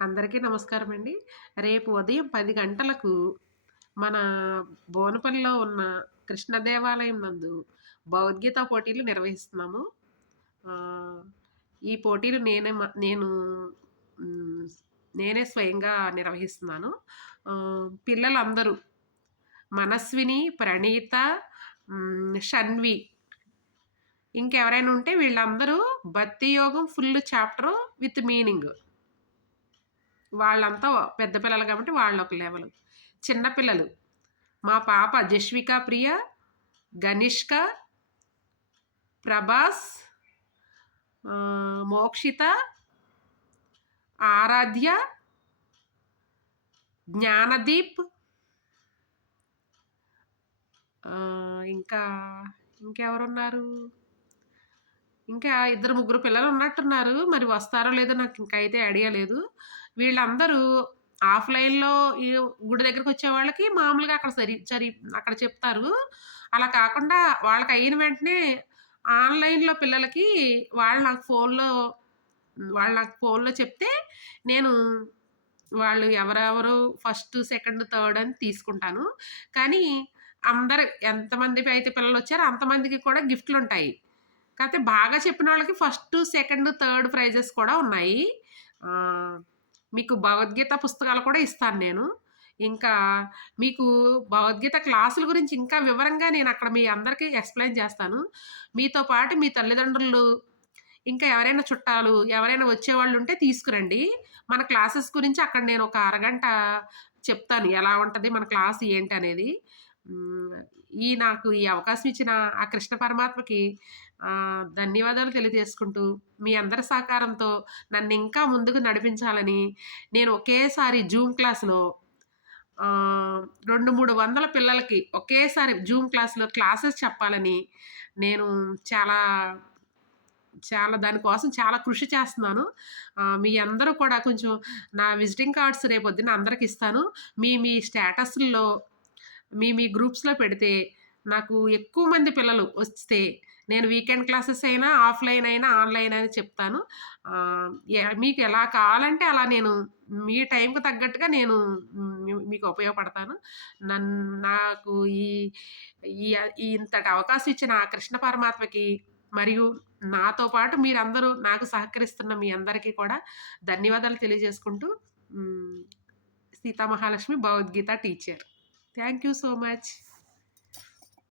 అందరికీ నమస్కారం అండి. రేపు ఉదయం 10 గంటలకు మన బోనపల్లిలో ఉన్న కృష్ణ దేవాలయం నందు భగవద్గీత పోటీలు నిర్వహిస్తున్నాము. ఆహ్, ఈ పోటీలు నేను హ్మ్, నేనే స్వయంగా నిర్వహిస్తున్నాను. పిల్లలందరూ మనస్విని, ప్రణీత, షన్వి ఇంకెవరైనా ఉంటే వీళ్ళందరూ భక్తి యోగం ఫుల్ చాప్టర్ విత్ మీనింగ్. వాళ్ళంతా పెద్ద పిల్లలు కాబట్టి వాళ్ళొక లెవెలు. చిన్న పిల్లలు మా పాప జష్విక ప్రియ, గనిష్క, ప్రభాస్, మోక్షిత, ఆరాధ్య, జ్ఞానదీప్, ఇంకా ఇంకెవరున్నారు? ఇంకా ఇద్దరు ముగ్గురు పిల్లలు ఉన్నట్టున్నారు. మరి వస్తారో లేదో నాకు ఇంకైతే ఐడియా లేదు. వీళ్ళందరూ ఆఫ్‌లైన్‌లో ఈ గుడి దగ్గరకొచ్చే వాళ్ళకి మామూలుగా అక్కడ అక్కడ చెప్తారు. అలా కాకుండా వాళ్ళకయిన వెంటనే ఆన్‌లైన్‌లో పిల్లలకి వాళ్ళు నాకు ఫోన్‌లో చెప్తే నేను వాళ్ళు ఎవరెవరు ఫస్ట్, సెకండ్, థర్డ్ అని తీసుకుంటాను. కానీ అందరు ఎంతమంది అయితే పిల్లలొచ్చారో అంతమందికి కూడా గిఫ్ట్‌లుంటాయి. కాతే బాగా చెప్పినోళ్ళకి ఫస్ట్, సెకండ్, థర్డ్ ప్రైజెస్ కూడా ఉన్నాయి. ఆహ్, మీకు భగవద్గీత పుస్తకాలు కూడా ఇస్తాను నేను. ఇంకా మీకు భగవద్గీత క్లాసుల గురించి ఇంకా వివరంగా నేనక్కడ మీ అందరికీ ఎక్స్‌ప్లెయిన్ చేస్తాను. మీతో పాటు మీ తల్లిదండ్రులు, ఇంకా ఎవరైనా చుట్టాలు, ఎవరైనా వచ్చేవాళ్ళుంటే తీసుకురండి. మన క్లాసెస్ గురించి అక్కడ నేను ఒక అరగంట చెప్తాను. ఎలా ఉంటది మన క్లాస్ ఏంటనేది. హ్మ్. నాకు ఈ అవకాశం ఇచ్చిన ఆ కృష్ణ పరమాత్మకి ధన్యవాదాలు తెలియజేసుకుంటూ, మీ అందరి సహకారంతో నన్నింకా ముందుకు నడిపించాలని, నేను ఒకేసారి జూమ్ క్లాస్‌లో 2, 300 పిల్లలకి ఒకేసారి జూమ్ క్లాస్‌లో క్లాసెస్ చెప్పాలని నేను చాలా చాలా దాని కోసం చాలా కృషి చేస్తున్నాను. మీ అందరూ కూడా కొంచెం నా విజిటింగ్ కార్డ్స్ రేపొద్దున అందరికిస్తాను. మీ స్టేటస్‌ల్లో మీ గ్రూప్స్‌లో పెడితే నాకు ఎక్కువ మంది పిల్లలు వస్తే నేను వీకెండ్ క్లాసెస్ అయినా, ఆఫ్‌లైన్ అయినా, ఆన్‌లైన్ అయినా చెప్తాను. మీకెలా కావాలంటే అలా నేను మీ టైంకి తగ్గట్టుగా నేను మీకు ఉపయోగపడతాను. నన్ నాకు ఈ ఈ ఇంతటి అవకాశం ఇచ్చిన ఆ కృష్ణ పరమాత్మకి మరియు నాతో పాటు మీరందరూ నాకు సహకరిస్తున్న మీ అందరికీ కూడా ధన్యవాదాలు తెలియజేసుకుంటూ హ్మ్. Sita Mahalakshmi Bhagavad Gita teacher. Thank you so much.